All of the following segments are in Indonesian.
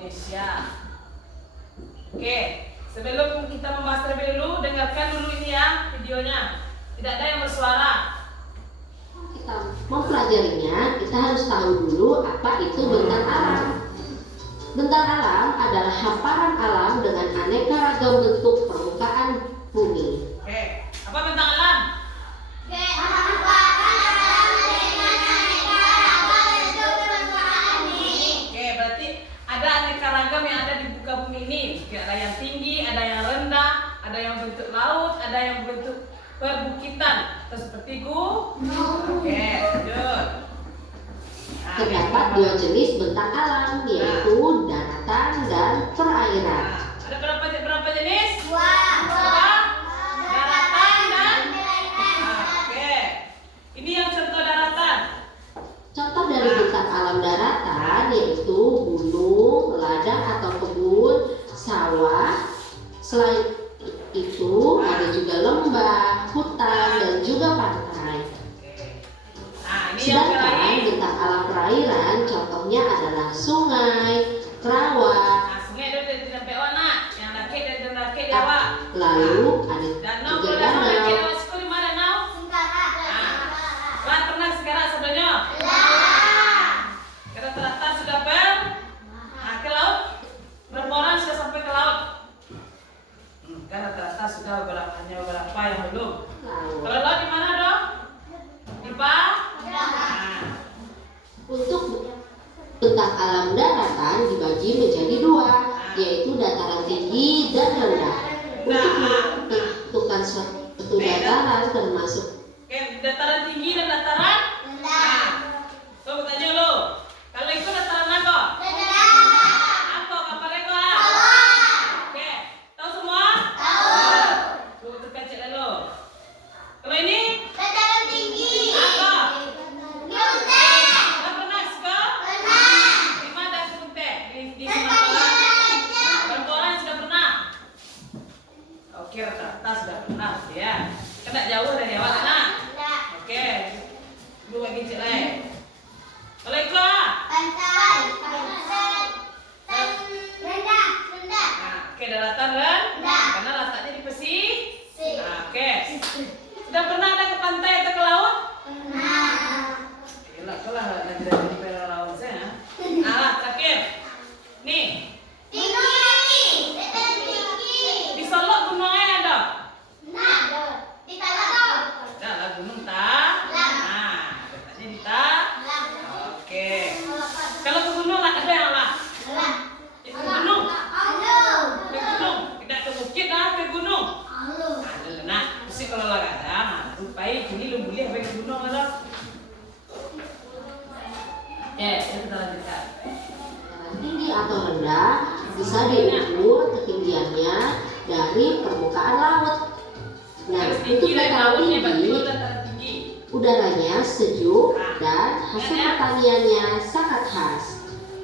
Indonesia. Oke, sebelum kita membahas terlebih dulu, dengarkan dulu ini ya videonya. Tidak ada yang bersuara. Kita mempelajarinya, kita harus tahu dulu apa itu bentang alam. Bentang alam adalah hamparan alam dengan aneka ragam bentuk permukaan bumi. Oke, apa bentang alam? Oke, berarti ada aneka ragam yang ada di muka bumi ini. Ada yang tinggi, ada yang rendah, ada yang bentuk laut, ada yang bentuk perbukitan, atau seperti gunung. Oke, lanjut. Nah, Terdapat dua jenis bentang alam, yaitu daratan dan perairan. ada berapa jenis? Dua. Daratan dan oke. Ini yang contoh daratan. Contoh dari bentang alam daratan yaitu gunung, ladang atau kebun, sawah. Selain itu ada juga lembah, hutan, dan juga pantai. Nah, ini yang Sedangkan lain. bentang alam perairan contohnya adalah sungai, rawa, Nah, sungai itu sampai warna. Yang laki dan laki di awak. lalu ada Danau, juga kalau danau laki di danau. awak sekolah di mana danau? Kan pernah sekarang sebenarnya? Karena teratas sudah ke laut. Berapa orang sudah sampai ke laut? Karena teratas sudah hanya beberapa yang belum. Kalau laut di mana dong? Di Nah, Untuk bentang alam daratan dibagi menjadi dua, yaitu dataran tinggi dan rendah. Untuk menentukan suatu dataran termasuk oke, dataran tinggi dan dataran. Nah, tuh tanya lo. Kalau itu dataran apa? Apa kabarnya kau? Oke, tahu semua? Tuh terkecil dulu. Kalau ini apa? Sudah pernah suka? Di mana Kunte? Di Sumatera. Berapa orang yang sudah pernah? Oke, rata-rata sudah pernah ya. Kena jauh dari awal anak. Oke, dulu lagi cek lain. Kalau itu nah, oke daratan rendah. Karena letaknya di pesisir. Nah, oke. Sudah pernah ada ke pantai atau ke laut? Gila, kalah nanti dari laut saya. Nah, terakhir. Nih, di Solo gunungnya ada. Ada lah gunung tak. Nah, letaknya di tak. Oke. Kalau ke gunung lah ada yang lah. Itu gunung. Ke gunung. Tidak ke bukit lah, ke gunung. Nah, mesti kalau lah ada. Nah, rupai kini lu boleh sampai ke gunung ada. Ya, kita lanjutkan. dataran tinggi atau rendah bisa diukur ketinggiannya dari permukaan laut. Nah, Harus untuk tinggi dari dataran lautnya, berarti tinggi, itu dataran tinggi. udaranya sejuk dan hasil pertaniannya sangat khas.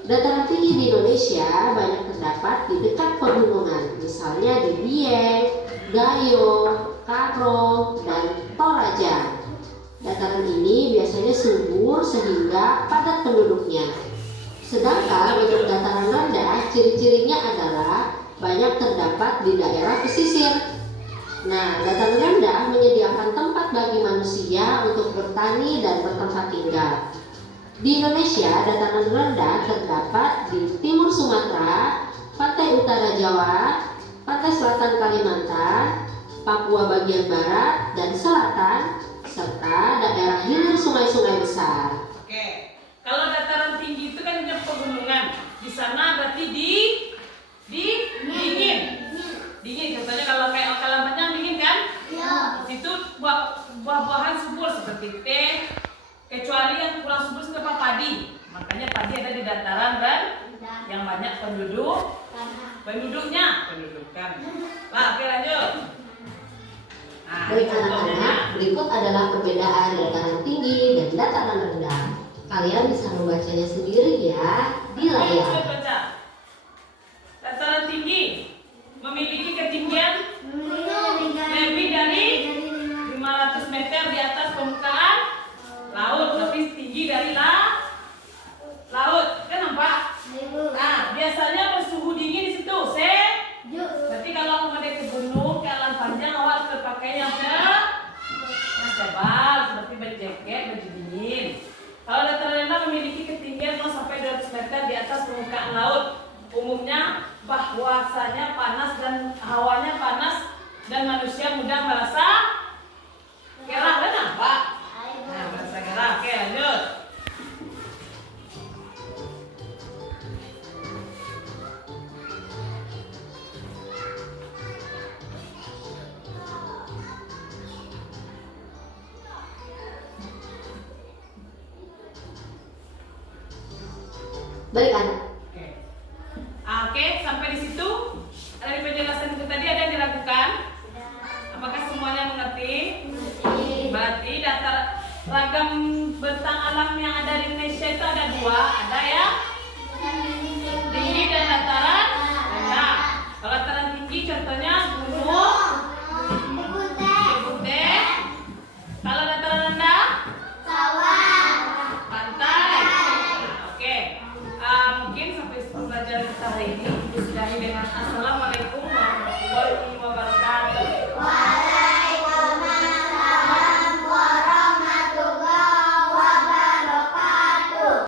Dataran tinggi di Indonesia banyak terdapat di dekat pegunungan, misalnya di Dieng, Gayo, Karo, dan Toraja. Dataran ini biasanya subur sehingga padat penduduknya. Sedangkan untuk dataran rendah, ciri-cirinya adalah banyak terdapat di daerah pesisir. Nah, dataran rendah menyediakan tempat bagi manusia untuk bertani dan bertempat tinggal. Di Indonesia, dataran rendah terdapat di timur Sumatera, pantai utara Jawa, pantai selatan Kalimantan, Papua bagian barat dan selatan, serta daerah hilir sungai-sungai besar. Oke. Kalau dataran tinggi itu kan ada pegunungan. Di sana berarti di dingin. Dingin contohnya kalau kayak Kalimantan dingin kan? Di situ buah-buahan subur seperti teh, kecuali yang kurang subur seperti padi. Makanya padi ada di dataran yang banyak pendudukan. Lah, oke lanjut. Nah, Baik contohnya. anak-anak, berikut adalah perbedaan dataran tinggi dan dataran rendah. Kalian bisa membacanya sendiri ya di Ayo, layar. coba baca. Dataran tinggi memiliki ketinggian lebih dari 500 meter di atas permukaan laut, lebih tinggi dari laut. Kan nampak? Nah, biasanya permukaan laut. Umumnya bahwasanya panas dan hawanya panas dan manusia mudah merasa gerah dan apa? Nah, merasa gerah. Oke, lanjut. Baik anak. Oke, sampai di situ dari penjelasan itu tadi ada yang diragukan? Apakah semuanya mengerti? Berarti data ragam bentang alam yang ada di Indonesia itu ada dua, ada ya tinggi dan dataran rendah. Kalau dataran tinggi contohnya gunung, Cibute. Kalau dataran rendah pantai. Nah, oke. Mungkin sampai pembelajaran kita hari ini sudahi dengan assalamualaikum